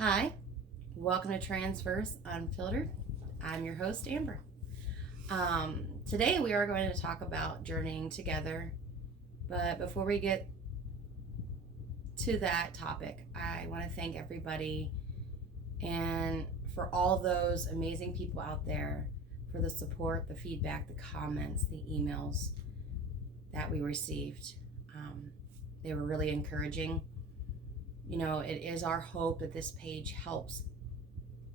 Hi, welcome to Transverse Unfiltered. I'm your host, Amber. Today we are going to talk about journeying together, but before we get to that topic, I want to thank everybody and for all those amazing people out there for the support, the feedback, the comments, the emails that we received. They were really encouraging. It is our hope that this page helps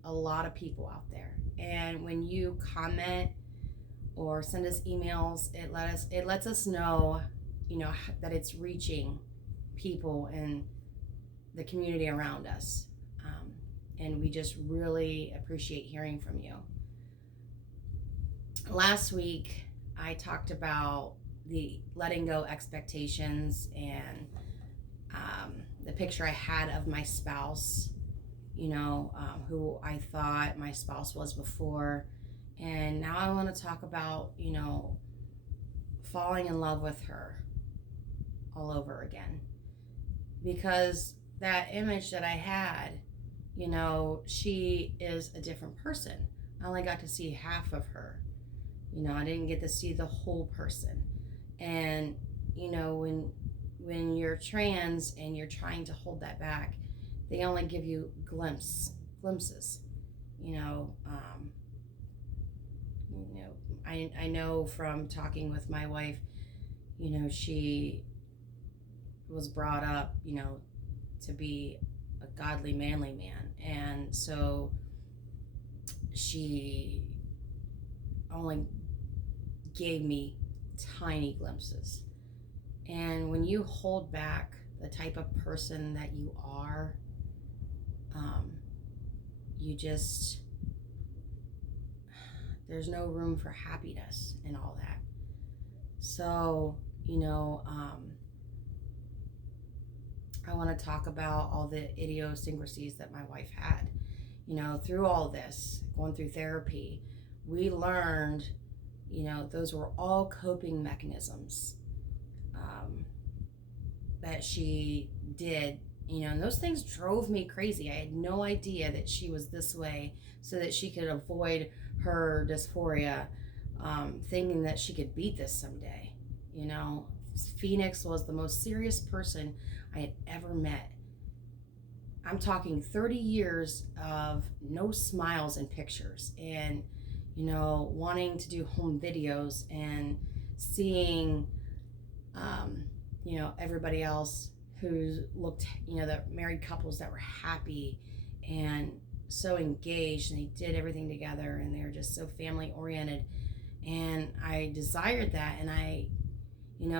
a lot of people out there. And when you comment or send us emails, it lets us know, that it's reaching people in the community around us. And we just really appreciate hearing from you. Last week, I talked about the letting go expectations and the picture I had of my spouse, who I thought my spouse was before. And now I want to talk about, falling in love with her all over again. Because that image that I had, she is a different person. I only got to see half of her. I didn't get to see the whole person. And, when you're trans and you're trying to hold that back, they only give you glimpses. I know from talking with my wife, she was brought up, to be a godly, manly man, and so she only gave me tiny glimpses. And when you hold back the type of person that you are, you just, there's no room for happiness and all that. So, I want to talk about all the idiosyncrasies that my wife had. Through all this, going through therapy, we learned, those were all coping mechanisms that she did, and those things drove me crazy. I had no idea that she was this way so that she could avoid her dysphoria, thinking that she could beat this someday. Phoenix was the most serious person I had ever met. I'm talking 30 years of no smiles in pictures and, wanting to do home videos and seeing, everybody else who looked, the married couples that were happy and so engaged and they did everything together and they were just so family oriented. And I desired that. And I,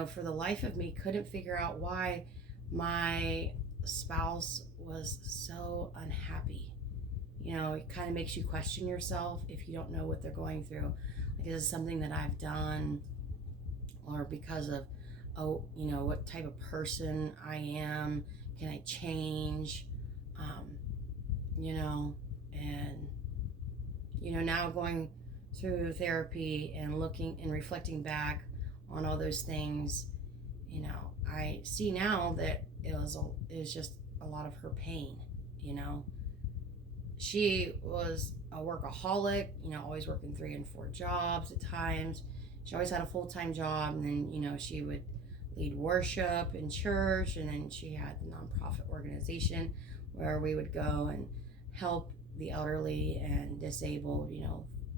for the life of me, couldn't figure out why my spouse was so unhappy. It kind of makes you question yourself if you don't know what they're going through. Like, is this something that I've done, or because of, what type of person I am? Can I change? And, now going through therapy and looking and reflecting back on all those things, I see now that it was just a lot of her pain. She was a workaholic, always working 3 and 4 jobs at times. She always had a full-time job, and then, she would lead worship in church, and then she had the nonprofit organization where we would go and help the elderly and disabled,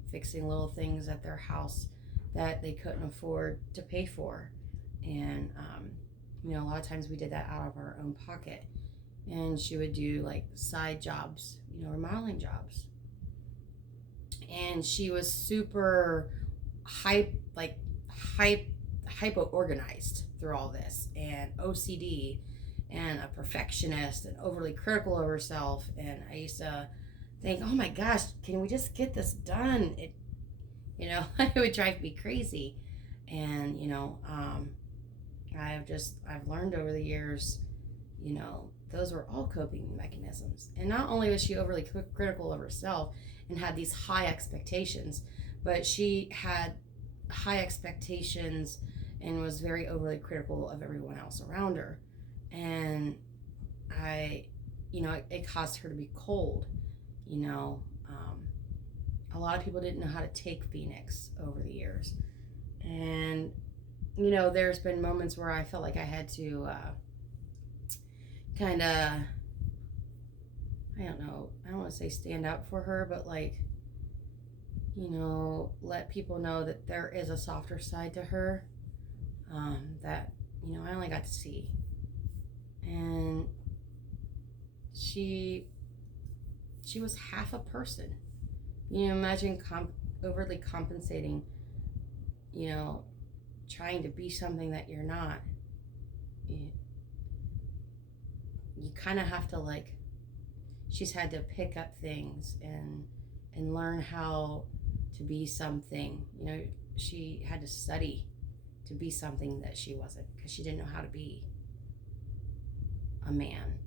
fixing little things at their house that they couldn't afford to pay for. And, a lot of times we did that out of our own pocket. And she would do like side jobs, remodeling jobs. And she was super hypo organized through all this, and OCD, and a perfectionist, and overly critical of herself. And I used to think, oh my gosh, can we just get this done? It would drive me crazy. And I've learned over the years, those were all coping mechanisms. And not only was she overly critical of herself and had these high expectations, but she had high expectations and was very overly critical of everyone else around her. And I, it caused her to be cold. You know, a lot of people didn't know how to take Phoenix over the years. And, there's been moments where I felt like I had to kind of, I don't know, I don't want to say stand up for her, but like, let people know that there is a softer side to her that, I only got to see. And she was half a person. Imagine overly compensating, trying to be something that you're not. You kind of have to, like, she's had to pick up things and learn how to be something. She had to study to be something that she wasn't, because she didn't know how to be a man.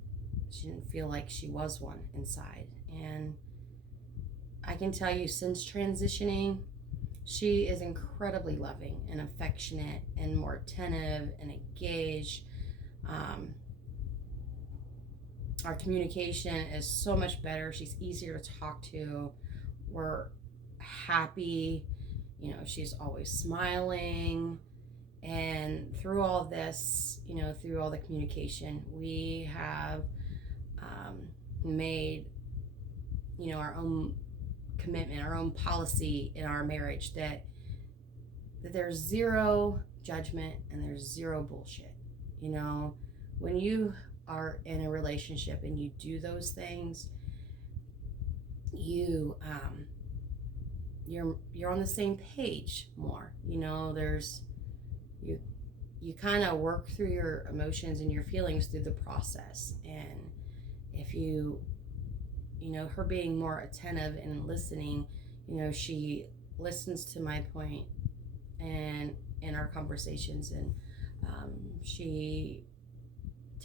She didn't feel like she was one inside. And I can tell you, since transitioning, she is incredibly loving and affectionate and more attentive and engaged. Our communication is so much better. She's easier to talk to. We're happy. She's always smiling. And through all this, through all the communication, we have made, our own commitment, our own policy in our marriage that there's zero judgment and there's zero bullshit. When you are in a relationship and you do those things, you're on the same page more. There's you kind of work through your emotions and your feelings through the process. And if her being more attentive and listening, she listens to my point and in our conversations, and she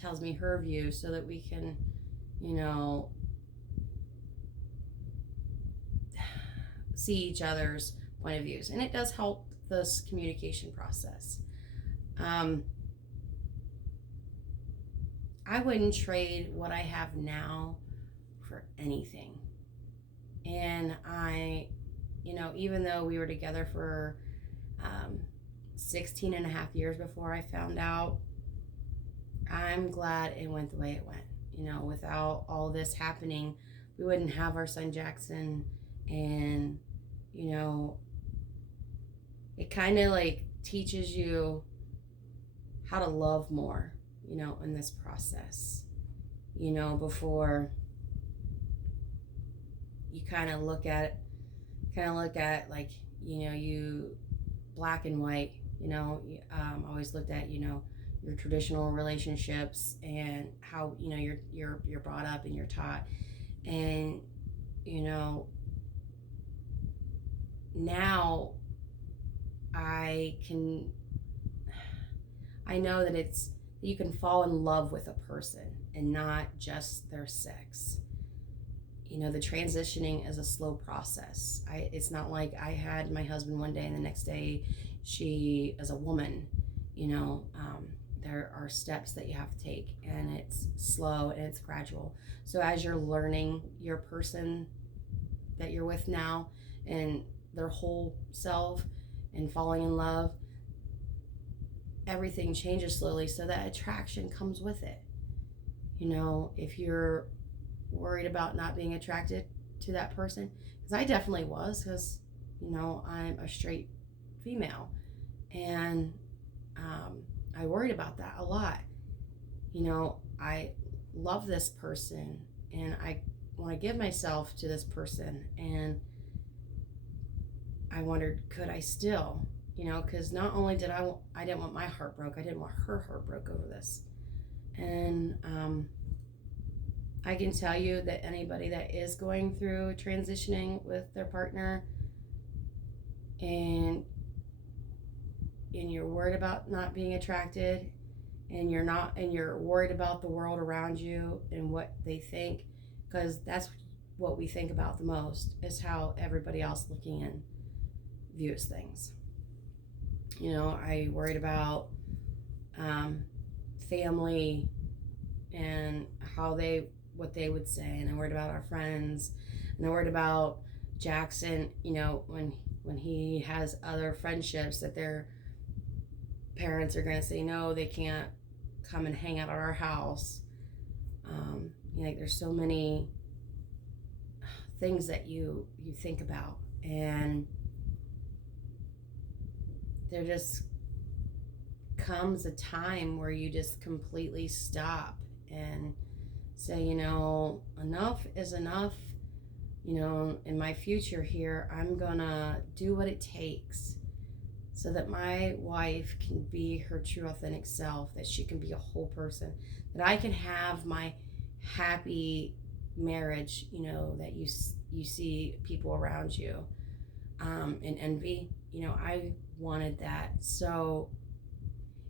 tells me her view so that we can, see each other's point of views. And it does help this communication process. I wouldn't trade what I have now for anything. And I, even though we were together for 16 and a half years before I found out, I'm glad it went the way it went. Without all this happening, we wouldn't have our son Jackson. And, it kind of like teaches you how to love more, in this process, before you kind of look at like, you black and white, always looked at, your traditional relationships and how, you're brought up and you're taught. And, now I know that you can fall in love with a person and not just their sex. The transitioning is a slow process. It's not like I had my husband one day and the next day she is a woman. There are steps that you have to take, and it's slow and it's gradual. So as you're learning your person that you're with now and their whole self and falling in love, everything changes slowly, so that attraction comes with it. If you're worried about not being attracted to that person, because I definitely was, because I'm a straight female, and I worried about that a lot. I love this person and I want to give myself to this person, and I wondered, could I still, because not only did I didn't want my heart broke, I didn't want her heart broke over this. And I can tell you that anybody that is going through transitioning with their partner, and you're worried about not being attracted, and you're worried about the world around you and what they think, because that's what we think about the most, is how everybody else looking in views things. I worried about family and how they what they would say, and I'm worried about our friends, and I'm worried about Jackson, when he has other friendships, that their parents are going to say no, they can't come and hang out at our house. Like there's so many things that you think about, and there just comes a time where you just completely stop and say, enough is enough. In my future here, I'm gonna do what it takes so that my wife can be her true authentic self, that she can be a whole person, that I can have my happy marriage, that you see people around you and envy. I wanted that. So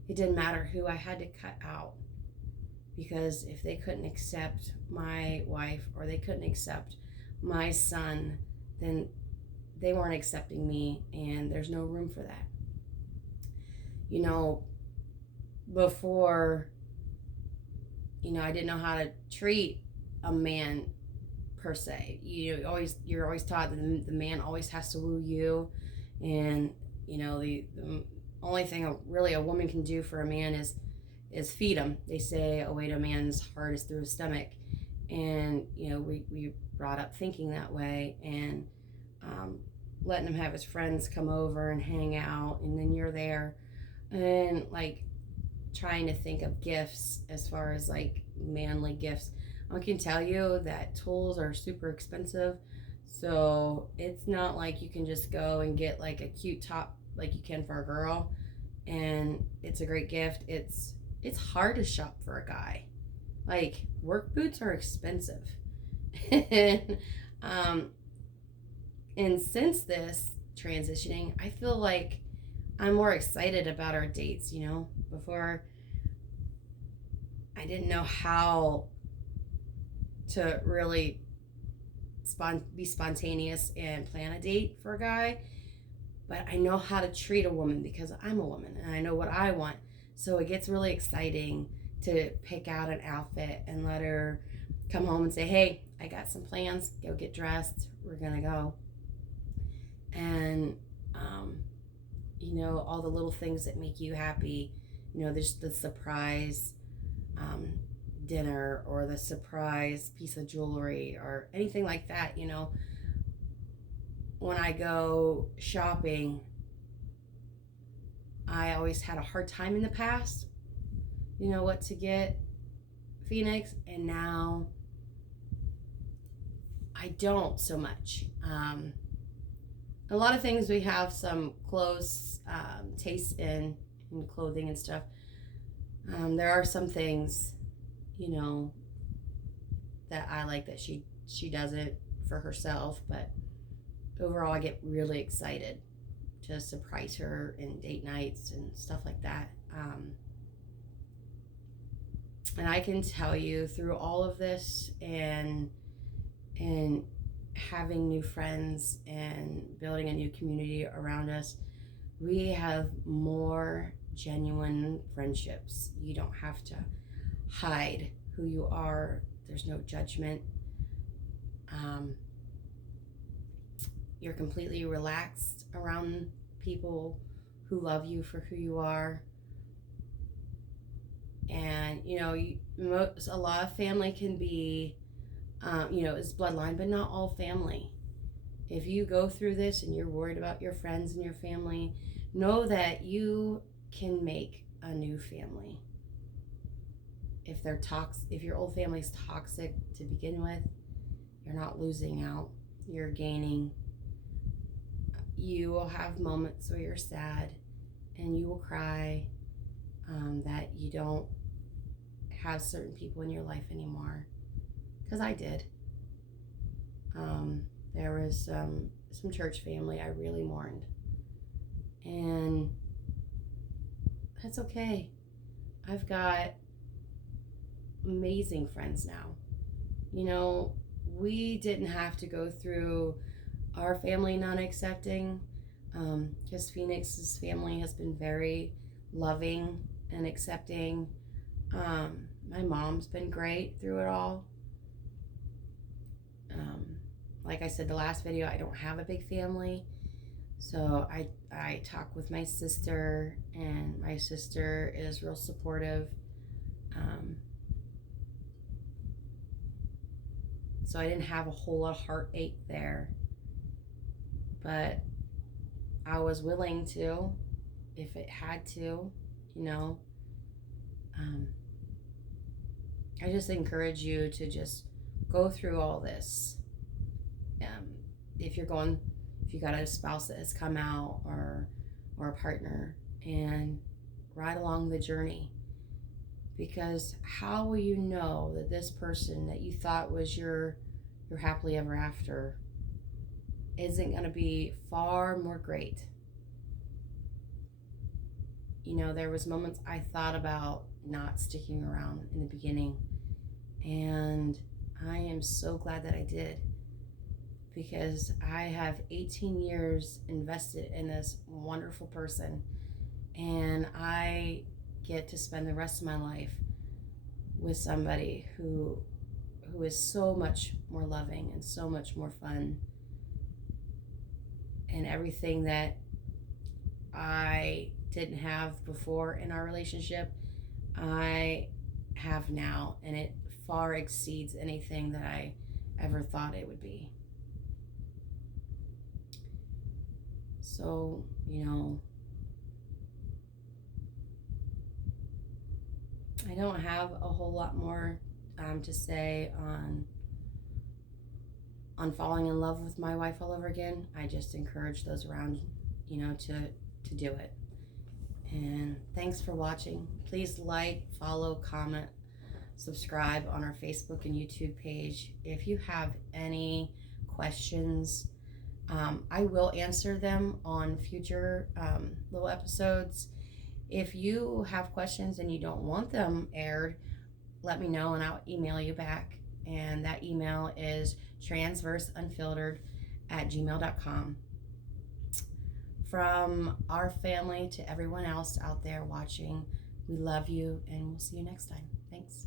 it didn't matter who I had to cut out, because if they couldn't accept my wife or they couldn't accept my son, then they weren't accepting me, and there's no room for that. Before, I didn't know how to treat a man per se. You're always taught that the man always has to woo you, and the only thing really a woman can do for a man is feed him. They say a way to a man's heart is through his stomach, and we brought up thinking that way, and letting him have his friends come over and hang out, and then you're there, and like trying to think of gifts as far as like manly gifts. I can tell you that tools are super expensive, so it's not like you can just go and get like a cute top like you can for a girl and it's a great gift. It's hard to shop for a guy. Like, work boots are expensive. and and since this transitioning, I feel like I'm more excited about our dates. Before, I didn't know how to really be spontaneous and plan a date for a guy, but I know how to treat a woman because I'm a woman and I know what I want. So it gets really exciting to pick out an outfit and let her come home and say, hey, I got some plans, go get dressed, we're gonna go. And all the little things that make you happy, there's the surprise dinner or the surprise piece of jewelry or anything like that. When I go shopping, I always had a hard time in the past, what to get Phoenix, and now I don't so much. A lot of things we have some close tastes in clothing and stuff. There are some things, that I like that she doesn't for herself, but overall I get really excited to surprise her in date nights and stuff like that. And I can tell you, through all of this and having new friends and building a new community around us, we have more genuine friendships. You don't have to hide who you are. There's no judgment. You're completely relaxed around people who love you for who you are. And a lot of family can be is bloodline, but not all family. If you go through this and you're worried about your friends and your family, know that you can make a new family. If your old family's toxic to begin with, you're not losing out, you're gaining. You will have moments where you're sad and you will cry that you don't have certain people in your life anymore, because I did. There was some church family I really mourned, and that's okay. I've got amazing friends now. We didn't have to go through our family not accepting, because Phoenix's family has been very loving and accepting. My mom's been great through it all. like I said, the last video, I don't have a big family. So I talk with my sister, and my sister is real supportive. So I didn't have a whole lot of heartache there. But I was willing to, if it had to, you know. I just encourage you to just go through all this. If you got a spouse that has come out, or a partner, and ride along the journey. Because how will you know that this person that you thought was your happily ever after isn't going to be far more great? You know, there was moments I thought about not sticking around in the beginning, and I am so glad that I did, because I have 18 years invested in this wonderful person, and I get to spend the rest of my life with somebody who is so much more loving and so much more fun, and everything that I didn't have before in our relationship, I have now, and it far exceeds anything that I ever thought it would be. So, you know, I don't have a whole lot more to say on falling in love with my wife all over again. I just encourage those around, you know, to do it. And thanks for watching. Please like, follow, comment, subscribe on our Facebook and YouTube page. If you have any questions, I will answer them on future little episodes. If you have questions and you don't want them aired, let me know and I'll email you back. And that email is transverseunfiltered@gmail.com. From our family to everyone else out there watching, we love you, and we'll see you next time. Thanks.